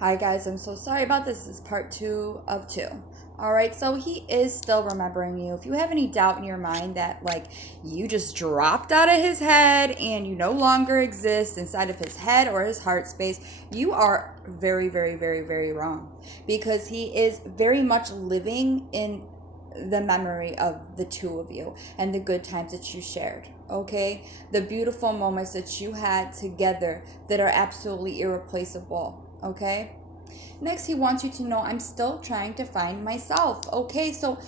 Hi guys, I'm so sorry about this. This is part two of two. All right, so he is still remembering you. If you have any doubt in your mind that like you just dropped out of his head and you no longer exist inside of his head or his heart space, you are very, very, very, very wrong because he is very much living in the memory of the two of you and the good times that you shared. Okay, the beautiful moments that you had together that are absolutely irreplaceable. Okay, next, he wants you to know I'm still trying to find myself. Okay, so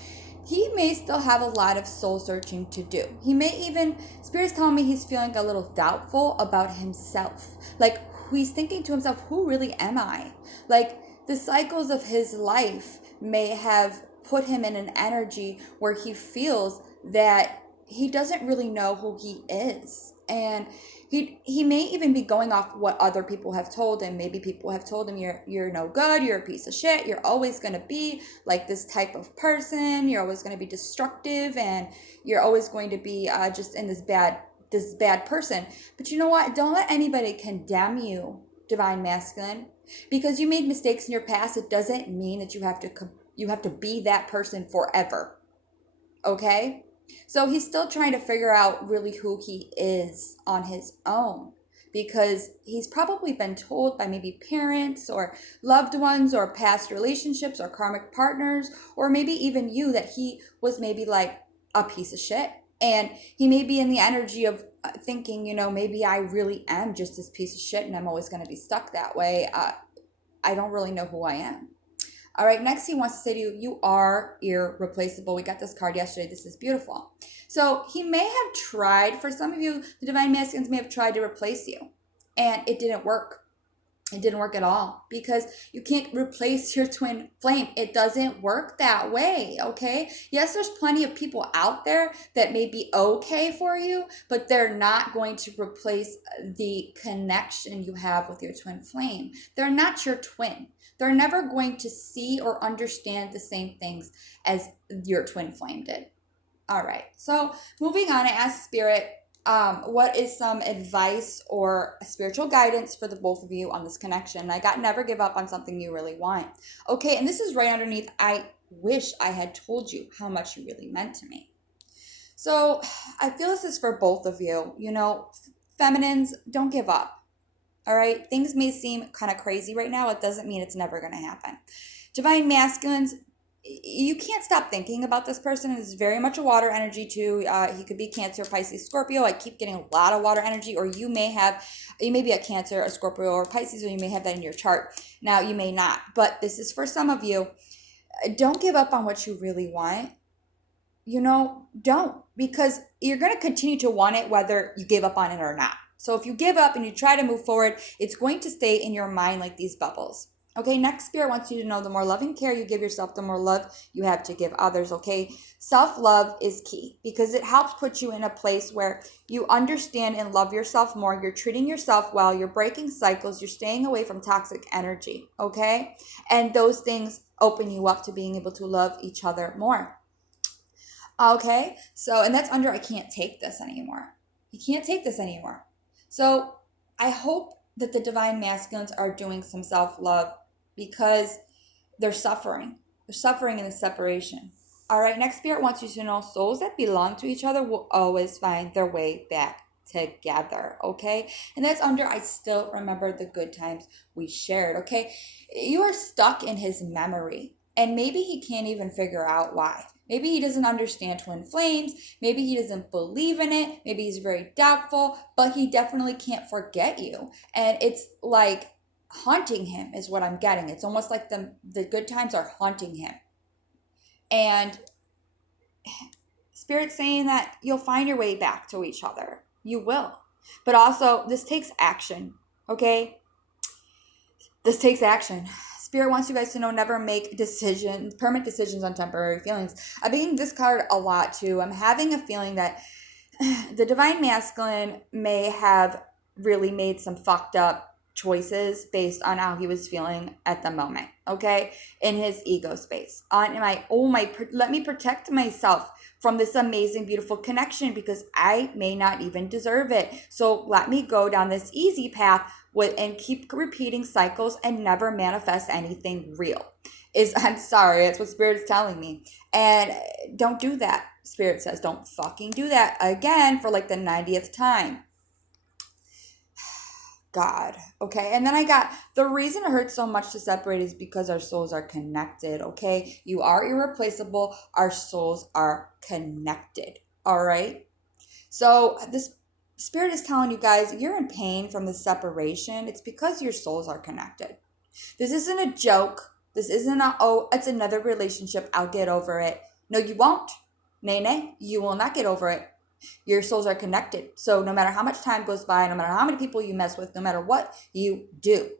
he may still have a lot of soul searching to do. He may even, Spirit's telling me he's feeling a little doubtful about himself. Like, he's thinking to himself, who really am I? Like, the cycles of his life may have put him in an energy where he feels that he doesn't really know who he is. And he may even be going off what other people have told him. Maybe people have told him you're no good, you're a piece of shit, you're always going to be like this type of person, you're always going to be destructive, and you're always going to be just in this bad person. But you know what? Don't let anybody condemn you, divine masculine, because you made mistakes in your past. It doesn't mean that you have to be that person forever. Okay? So he's still trying to figure out really who he is on his own because he's probably been told by maybe parents or loved ones or past relationships or karmic partners or maybe even you that he was maybe like a piece of shit. And he may be in the energy of thinking, maybe I really am just this piece of shit and I'm always going to be stuck that way. I don't really know who I am. All right, next he wants to say to you, you are irreplaceable. We got this card yesterday. This is beautiful. So he may have tried, for some of you, the divine masculines may have tried to replace you, and it didn't work. It didn't work at all because you can't replace your twin flame. It doesn't work that way, okay? Yes, there's plenty of people out there that may be okay for you, but they're not going to replace the connection you have with your twin flame. They're not your twin. They're never going to see or understand the same things as your twin flame did. All right, so moving on, I asked Spirit, what is some advice or spiritual guidance for the both of you on this connection? I got never give up on something you really want. Okay, and this is right underneath, I wish I had told you how much you really meant to me. So I feel this is for both of you. Feminines, don't give up. All right, things may seem kind of crazy right now. It doesn't mean it's never going to happen. Divine masculines, you can't stop thinking about this person. It's very much a water energy too. He could be Cancer, Pisces, Scorpio. I keep getting a lot of water energy, or you may be a Cancer, a Scorpio, or Pisces, or you may have that in your chart. Now you may not, but this is for some of you. Don't give up on what you really want. Don't, because you're going to continue to want it whether you give up on it or not. So if you give up and you try to move forward, it's going to stay in your mind like these bubbles. Okay, next, Spirit wants you to know the more loving care you give yourself, the more love you have to give others. Okay, self-love is key because it helps put you in a place where you understand and love yourself more. You're treating yourself well, you're breaking cycles, you're staying away from toxic energy. Okay, and those things open you up to being able to love each other more. Okay, so, and that's under I can't take this anymore. You can't take this anymore. So I hope that the divine masculines are doing some self love because they're suffering. They're suffering in the separation. All right, next, Spirit wants you to know souls that belong to each other will always find their way back together. Okay, and that's under I still remember the good times we shared. Okay, you are stuck in his memory, and maybe he can't even figure out why. Maybe he doesn't understand twin flames. Maybe he doesn't believe in it. Maybe he's very doubtful, but he definitely can't forget you. And it's like haunting him is what I'm getting. It's almost like the good times are haunting him. And Spirit's saying that you'll find your way back to each other. You will. But also, this takes action, okay? This takes action. Spirit wants you guys to know never make permanent decisions on temporary feelings. I'm being this card a lot too. I'm having a feeling that the divine masculine may have really made some fucked up choices based on how he was feeling at the moment, okay, in his ego space. On my, oh my, let me protect myself from this amazing, beautiful connection because I may not even deserve it. So let me go down this easy path with and keep repeating cycles and never manifest anything real. I'm sorry, that's what Spirit is telling me. And don't do that. Spirit says, don't fucking do that again for like the 90th time. God. Okay. And then I got the reason it hurts so much to separate is because our souls are connected. Okay. You are irreplaceable. Our souls are connected. All right. So this Spirit is telling you guys you're in pain from the separation. It's because your souls are connected. This isn't a joke. This isn't a, oh, it's another relationship. I'll get over it. No, you won't. Nay, you will not get over it. Your souls are connected. So no matter how much time goes by, no matter how many people you mess with, no matter what you do,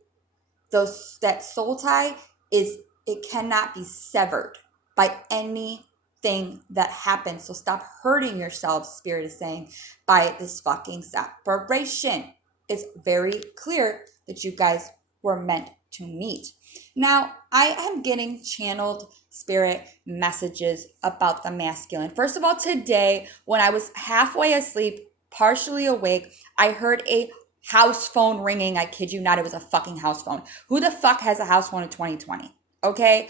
that soul tie it cannot be severed by anything that happens. So stop hurting yourselves, Spirit is saying, by this fucking separation. It's very clear that you guys were meant to meet. Now, I am getting channeled spirit messages about the masculine. First of all, today, when I was halfway asleep, partially awake, I heard a house phone ringing. I kid you not, it was a fucking house phone. Who the fuck has a house phone in 2020? Okay?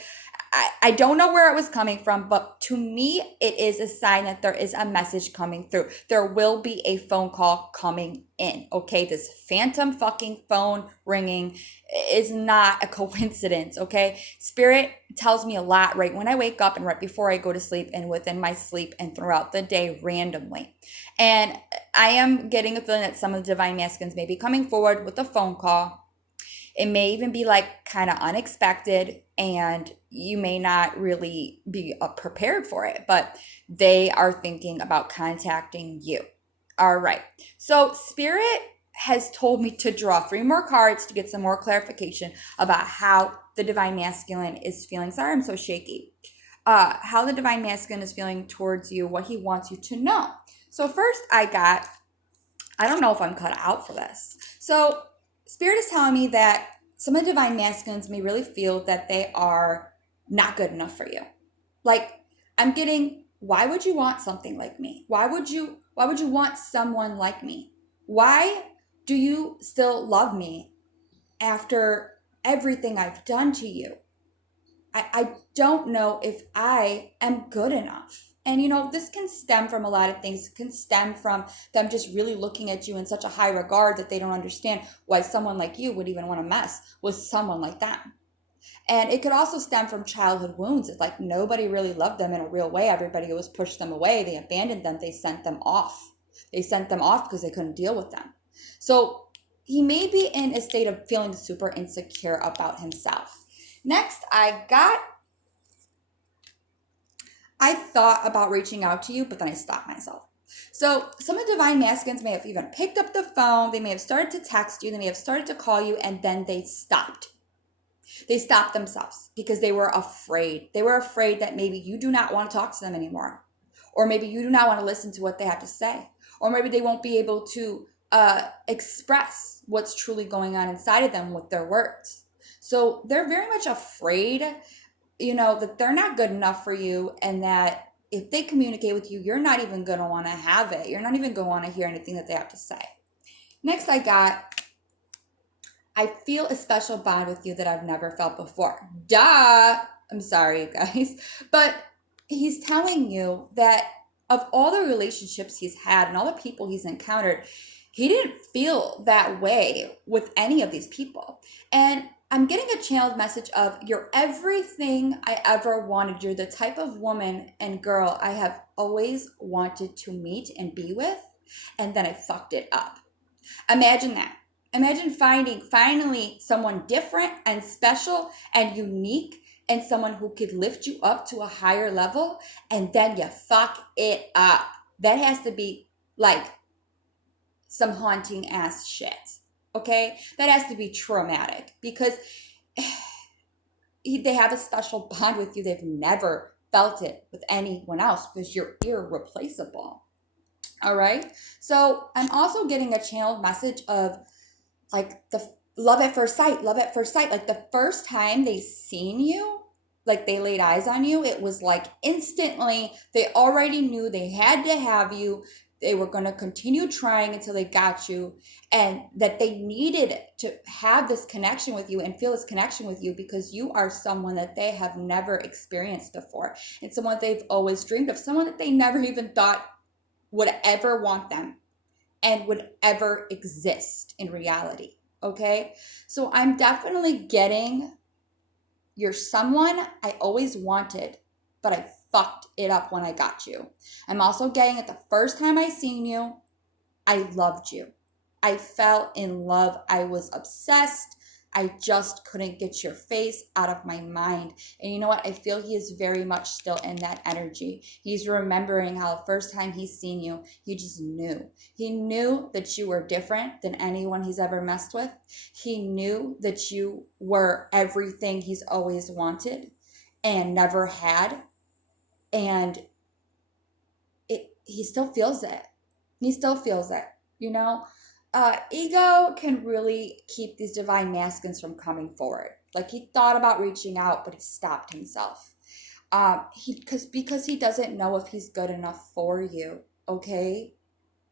I don't know where it was coming from, but to me, it is a sign that there is a message coming through. There will be a phone call coming in, okay? This phantom fucking phone ringing is not a coincidence, okay? Spirit tells me a lot right when I wake up and right before I go to sleep and within my sleep and throughout the day randomly. And I am getting a feeling that some of the divine masculines may be coming forward with a phone call. It may even be like kind of unexpected and you may not really be prepared for it, but they are thinking about contacting you. All right. So Spirit has told me to draw 3 more cards to get some more clarification about how the divine masculine is feeling. Sorry, I'm so shaky. How the divine masculine is feeling towards you, what he wants you to know. So first I don't know if I'm cut out for this. So Spirit is telling me that some of the divine masculines may really feel that they are not good enough for you. Like, I'm getting, why would you want something like me? Why would you want someone like me? Why do you still love me after everything I've done to you? I don't know if I am good enough. And this can stem from a lot of things. It can stem from them just really looking at you in such a high regard that they don't understand why someone like you would even want to mess with someone like them. And it could also stem from childhood wounds. It's like nobody really loved them in a real way. Everybody always pushed them away. They abandoned them. They sent them off. They sent them off because they couldn't deal with them. So he may be in a state of feeling super insecure about himself. Next, I thought about reaching out to you, but then I stopped myself. So some of the divine masculines may have even picked up the phone. They may have started to text you. They may have started to call you, and then they stopped. They stopped themselves because they were afraid. They were afraid that maybe you do not want to talk to them anymore. Or maybe you do not want to listen to what they have to say. Or maybe they won't be able to express what's truly going on inside of them with their words. So they're very much afraid, that they're not good enough for you and that if they communicate with you, you're not even going to want to have it. You're not even going to want to hear anything that they have to say. Next, I feel a special bond with you that I've never felt before. Duh! I'm sorry, you guys. But he's telling you that of all the relationships he's had and all the people he's encountered, he didn't feel that way with any of these people. And I'm getting a channeled message of you're everything I ever wanted. You're the type of woman and girl I have always wanted to meet and be with, and then I fucked it up. Imagine that. Imagine finding finally someone different and special and unique and someone who could lift you up to a higher level, and then you fuck it up. That has to be like some haunting ass shit. Okay? That has to be traumatic because they have a special bond with you. They've never felt it with anyone else because you're irreplaceable. All right? So I'm also getting a channeled message of like love at first sight, love at first sight. Like the first time they seen you, like they laid eyes on you, it was like instantly they already knew they had to have you. They were going to continue trying until they got you, and that they needed to have this connection with you and feel this connection with you because you are someone that they have never experienced before, and someone they've always dreamed of, someone that they never even thought would ever want them and would ever exist in reality. Okay. So I'm definitely getting, you're someone I always wanted, but I fucked it up when I got you. I'm also getting it the first time I seen you, I loved you. I fell in love. I was obsessed. I just couldn't get your face out of my mind. And you know what? I feel he is very much still in that energy. He's remembering how the first time he's seen you, he just knew. He knew that you were different than anyone he's ever messed with. He knew that you were everything he's always wanted and never had. And he still feels it. He still feels it, you know? Ego can really keep these divine masculines from coming forward. Like he thought about reaching out, but he stopped himself. Because he doesn't know if he's good enough for you. Okay,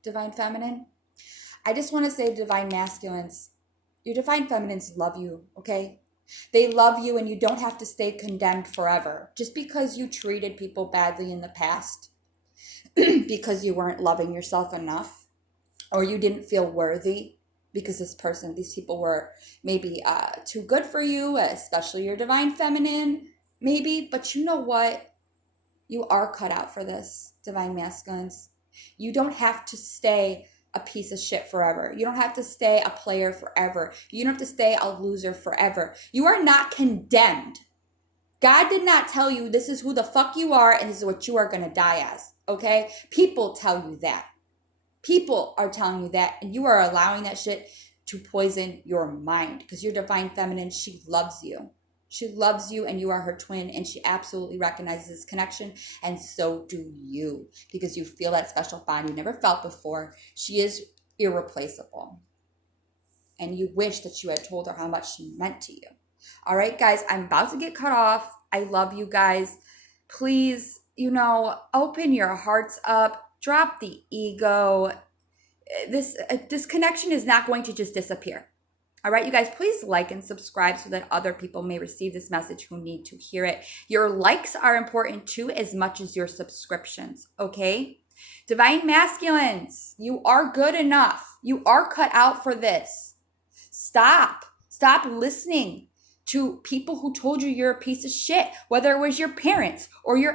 divine feminine. I just want to say, divine masculines, your divine feminines love you. Okay, they love you, and you don't have to stay condemned forever just because you treated people badly in the past, because you weren't loving yourself enough, or you didn't feel worthy because these people were maybe too good for you, especially your divine feminine, maybe. But you know what? You are cut out for this, divine masculines. You don't have to stay a piece of shit forever. You don't have to stay a player forever. You don't have to stay a loser forever. You are not condemned. God did not tell you this is who the fuck you are and this is what you are going to die as. Okay? People tell you that. People are telling you that, and you are allowing that shit to poison your mind, because your divine feminine, she loves you. She loves you, and you are her twin, and she absolutely recognizes this connection, and so do you, because you feel that special bond you never felt before. She is irreplaceable, and you wish that you had told her how much she meant to you. All right, guys, I'm about to get cut off. I love you guys. Please, open your hearts up. Drop the ego. This connection is not going to just disappear. All right, you guys, please like and subscribe so that other people may receive this message who need to hear it. Your likes are important too, as much as your subscriptions, okay? Divine masculines, you are good enough. You are cut out for this. Stop listening to people who told you you're a piece of shit, whether it was your parents or your